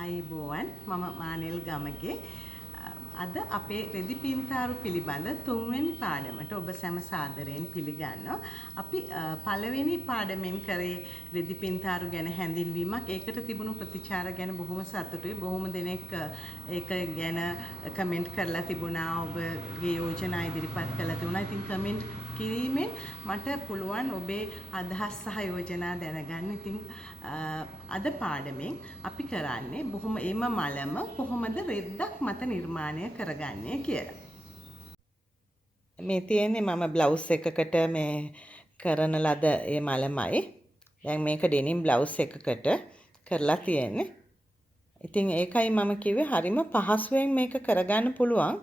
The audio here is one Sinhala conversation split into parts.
ආයුබෝවන් මම මානෙල් ගමගේ අද අපේ රෙදි පින්තාරු පිළිබඳ තුන්වෙනි පාඩමට ඔබ සැම සාදරයෙන් පිළිගන්නවා. අපි පළවෙනි පාඩමෙන් කරේ රෙදි පින්තාරු ගැන හැඳින්වීමක්. ඒකට තිබුණු ප්‍රතිචාර ගැන බොහොම සතුටුයි. බොහොම දෙනෙක් ඒක ගැන කමෙන්ට් කරලා තිබුණා. ඔබගේ යෝජනා ඉදිරිපත් කළා තිබුණා. ඉතින් කමෙන්ට් කිරීමෙන් මට පුළුවන් ඔබේ අදහස් සහ යෝජනා දැනගන්න. ඉතින් අද පාඩමෙන් අපි කරන්නේ බොහොම එම මලම කොහොමද රෙද්දක් මත නිර්මාණය කරගන්නේ කියලා. මේ තියෙන්නේ මම බ්ලවුස් එකකට මේ කරන ලද ඒ මලමයි. දැන් මේක ඩෙනිම් බ්ලවුස් එකකට කරලා තියෙන්නේ. ඉතින් ඒකයි මම කිව්වේ හරිම පහසුවෙන් මේක කරගන්න පුළුවන්.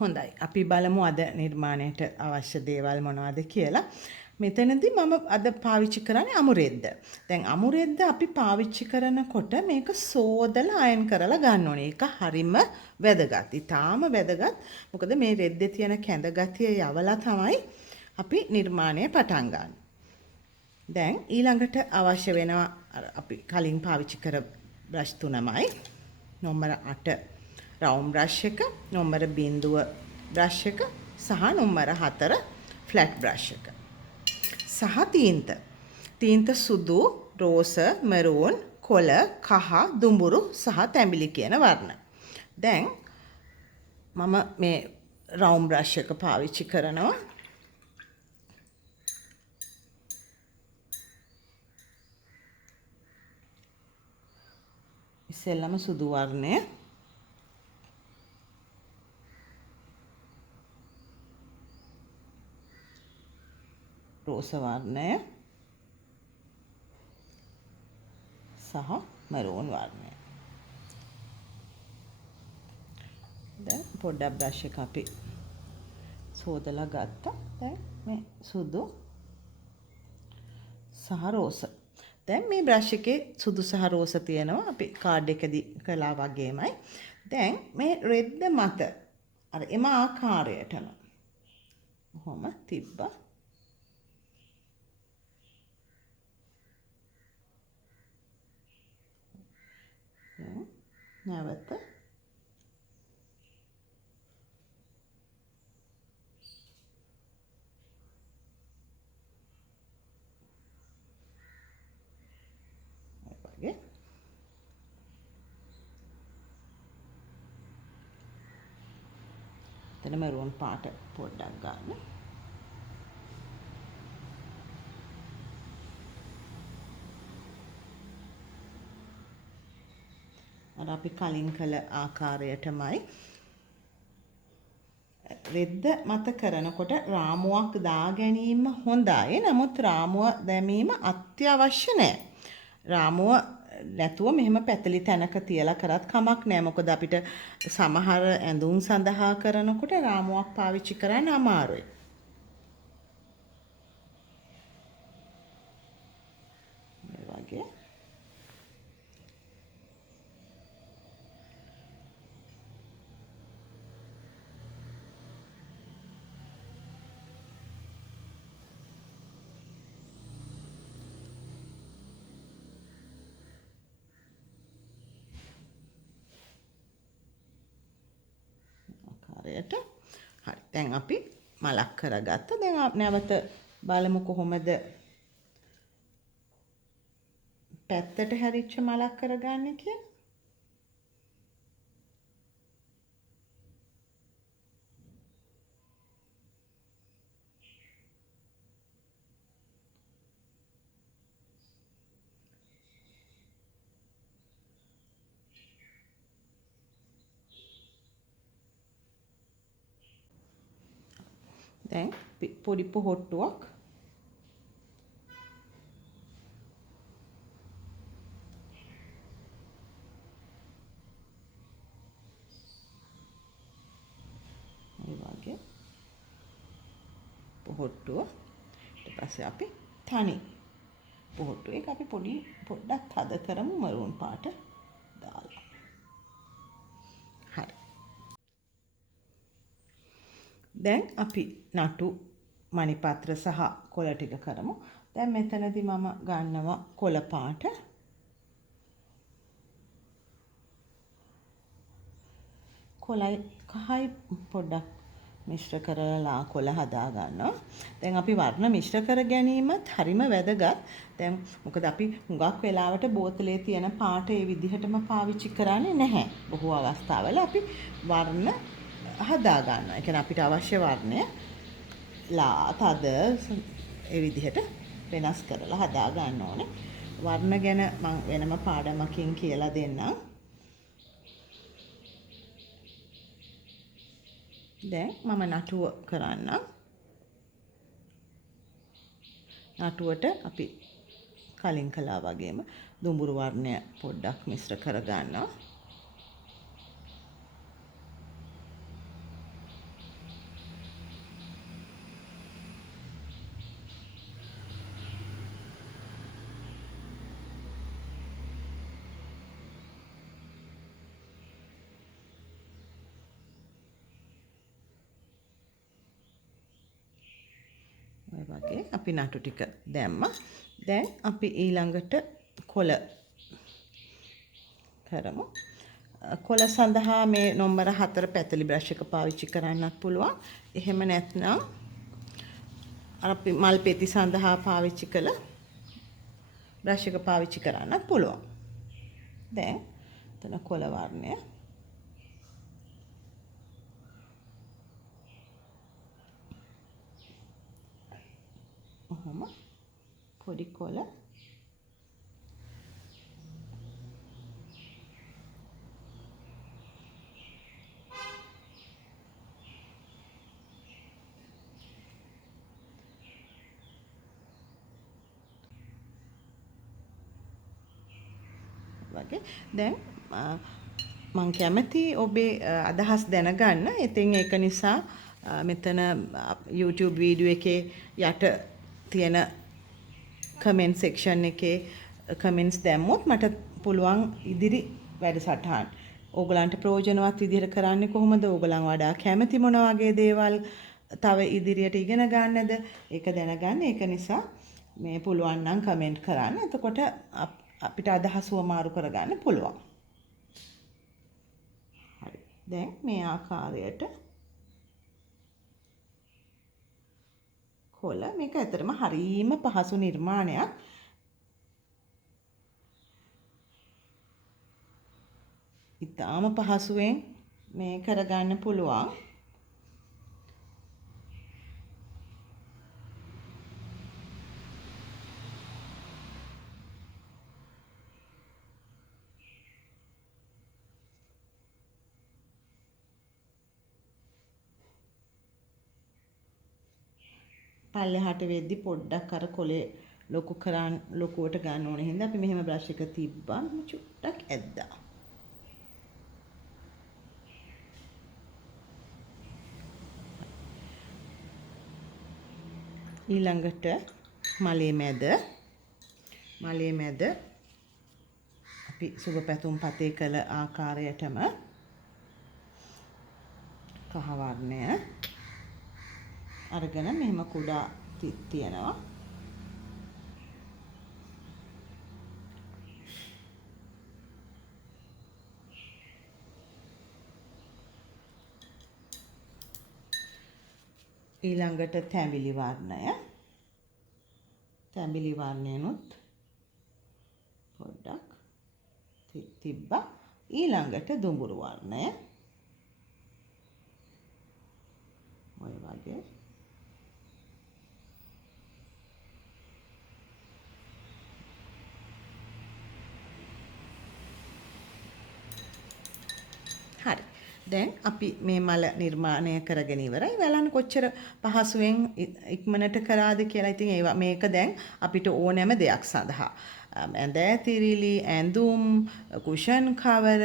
හොඳයි අපි බලමු අද නිර්මාණයට අවශ්‍ය දේවල් මොනවද කියලා. මෙතනදී මම අද පාවිච්චි කරන්නේ අමු රෙද්ද. දැන් අමු රෙද්ද අපි පාවිච්චි කරනකොට මේක සෝදලා අයන් කරලා ගන්න ඕනේ. ඒක හරිම වැදගත්. ඊටාම වැදගත්. මොකද මේ රෙද්දේ තියෙන කැඳ ගතිය යවලා තමයි අපි නිර්මාණය පටන් ගන්න. දැන් ඊළඟට අවශ්‍ය වෙනවා අපි කලින් පාවිච්චි කර බ්‍රෂ් තුනමයි. නම්බර 8 රවුම් බ්‍රෂ් එක, නම්බර 0 බ්‍රෂ් එක සහ නම්බර 4 ෆ්ලැට් බ්‍රෂ් එක. සහ තීන්ත සුදු, රෝස, මරූන්, කොළ, කහ, දුඹුරු සහ තැඹිලි කියන වර්ණ. දැන් මම මේ රවුම් බ්‍රෂ් එක පාවිච්චි කරනවා. ඉස්සෙල්ලම සුදු වර්ණය, රෝස වර්ණය සහ මරූන් වර්ණය. දැන් පොඩ්ඩක් බ්‍රෂ් එක අපි සෝදලා ගත්තා. දැන් මේ සුදු සහ රෝස. දැන් මේ බ්‍රෂ් එකේ සුදු සහ රෝස තියෙනවා. අපි කාඩ් එකදී කළා වගේමයි. දැන් මේ රෙද්ද මත අර එම ආකාරයටම කොහොම තිබ්බා. නැවත වගේ එතන මරූන් පාට පොඩ්ඩක් ගන්න. අර අපි කලින් කළ ආකාරයටමයි රෙද්ද මත කරනකොට රාමුවක් දා ගැනීම හොඳයි. නමුත් රාමුව දැමීම අත්‍යවශ්‍ය නැහැ. රාමුව නැතුව මෙහෙම පැතලි තැනක තියලා කරත් කමක් නැහැ. මොකද අපිට සමහර ඇඳුම් සඳහා කරනකොට රාමුවක් පාවිච්චි කරන්න අමාරුයි. මේ වගේ හරි. දැන් අපි මලක් කරගත්තා. දැන් නැවත බලමු කොහොමද පැත්තට හැරිච්ච මලක් කරගන්නේ කියලා. දැන් පොඩි පොහොට්ටුවක් මේ වගේ පොහොට්ටුව ඊට පස්සේ අපි තනි පොහොට්ටුව එක අපි පොඩ්ඩක් තද කරමු මරූන් පාට දාලා. හරි. දැන් අපි නටු මණිපත්‍ර සහ කොළ ටික කරමු. දැන් මෙතනදී මම ගන්නවා කොළ පාට. කොළයි කහයි පොඩ්ඩක් මිශ්‍ර කරලා කොළ හදා ගන්නවා. දැන් අපි වර්ණ මිශ්‍ර කර ගැනීමත් හරිම වැදගත්. දැන් මොකද අපි හුඟක් වෙලාවට බෝතලේ තියෙන පාට ඒ විදිහටම පාවිච්චි කරන්නේ නැහැ. බොහෝ අවස්ථාවල අපි වර්ණ හදා ගන්නවා. ඒ කියන්නේ අපිට අවශ්‍ය වර්ණය තද ඒ විදිහට වෙනස් කරලා හදා ගන්න ඕනේ. වර්ණ ගැන මම වෙනම පාඩමකින් කියලා දෙන්නම්. දැන් මම නටුව කරන්නම්. නටුවට අපි කලින් කළා වගේම දුඹුරු වර්ණය පොඩ්ඩක් මිශ්‍ර කර ගන්නවා. වගේ අපි නටු ටික දැම්මා. දැන් අපි ඊළඟට කොළ කරමු. කොළ සඳහා මේ නම්බර 4 පැතලි බ්‍රෂ් එක පාවිච්චි කරන්නත් පුළුවන්. එහෙම නැත්නම් අපි මල් පෙති සඳහා පාවිච්චි කළ බ්‍රෂ් එක පාවිච්චි කරන්නත් පුළුවන්. දැන් එතන කොළ වර්ණය පොඩි කොළ වගේ. දැන් මම කැමති ඔබේ අදහස් දැනගන්න. ඉතින් ඒක නිසා මෙතන YouTube වීඩියෝ එකේ යට තියෙන කමෙන්ට් සෙක්ෂන් එකේ කමෙන්ට්ස් දැම්මොත් මට පුළුවන් ඉදිරි වැඩසටහන් ඕගලන්ට ප්‍රයෝජනවත් විදිහට කරන්නේ කොහොමද? ඕගලන් වඩා කැමති මොන වගේ දේවල් තව ඉදිරියට ඉගෙන ගන්නද? ඒක දැනගන්න. ඒක නිසා මේ පුළුවන් නම් කමෙන්ට් කරන්න. එතකොට අපිට අදහස් වමාරු කරගන්න පුළුවන්. හරි. දැන් මේ ආකාරයට කොළ මේක ඇත්තටම හරීම පහසු නිර්මාණයක්. ඉතාම පහසුවෙන් මේ කරගන්න පුළුවන්. පල්ලෙහාට වෙද්දි පොඩ්ඩක් අර කොලේ ලොකුවට ගන්න ඕනේ. හින්දා අපි මෙහෙම බ්‍රෂ් එක තිබ්බා චුට්ටක් ඇද්දා. ඊළඟට මලේ මැද අපි සුබ පැතුම් පතේ කළ ආකාරයටම කහ වර්ණය අරගෙන මෙහෙම කුඩා තිත් තියනවා. ඊළඟට තැඹිලි වර්ණයනොත් පොඩ්ඩක් තිත් තිබ්බා. ඊළඟට දුඹුරු වර්ණය ඔය වගේ හරි. දැන් අපි මේ මල නිර්මාණය කරගෙන ඉවරයි. බලන්න කොච්චර පහසුවෙන් ඉක්මනට කරාද කියලා. ඉතින් ඒවා මේක දැන් අපිට ඕනෑම දෙයක් සඳහා ඇඳෑතිරිලි, ඇඳුම්, කුෂන් කවර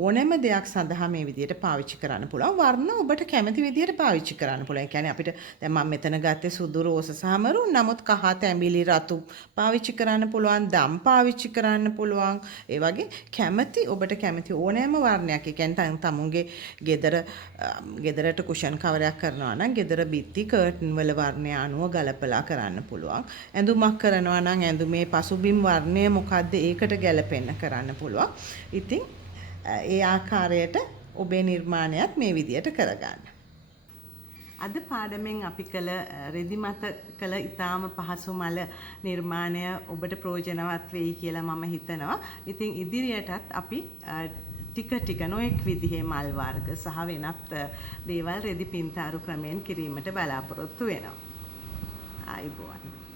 ඕනෑම දෙයක් සඳහා මේ විදිහට පාවිච්චි කරන්න පුළුවන්. වර්ණ ඔබට කැමති විදිහට පාවිච්චි කරන්න පුළුවන්. ඒ කියන්නේ අපිට දැන් මම මෙතන ගත්තේ සුදු රෝස සහ මරුන්. නමුත් කහ, තැඹිලි, රතු පාවිච්චි කරන්න පුළුවන්. දම් පාවිච්චි කරන්න පුළුවන්. ඒ වගේ ඔබට කැමති ඕනෑම වර්ණයක්. ඒ කියන්නේ තමුන්ගේ ගෙදරට කුෂන් කවරයක් කරනවා නම් ගෙදර බිත්ති කර්ටන් වල වර්ණය අනුව ගලපලා කරන්න පුළුවන්. ඇඳුමක් කරනවා නම් ඇඳුමේ පසුබිම් වර්ණය මොකද්ද ඒකට ගැලපෙන්න කරන්න පුළුවන්. ඉතින් ඒ ආකාරයට ඔබේ නිර්මාණයත් මේ විදියට කරගන්න. අද පාඩමෙන් අපි කළ රෙදි මත කළ ඉතාම පහසු මල නිර්මාණය ඔබට ප්‍රයෝජනවත් වෙයි කියලා මම හිතනවා. ඉතින් ඉදිරියටත් අපි ටික ටික නොඑක් විදිහේ මල් වර්ග සහ වෙනත් දේවල් රෙදි පින්තාරු ක්‍රමයෙන් කිරීමට බලාපොරොත්තු වෙනවා. ආයුබෝවන්.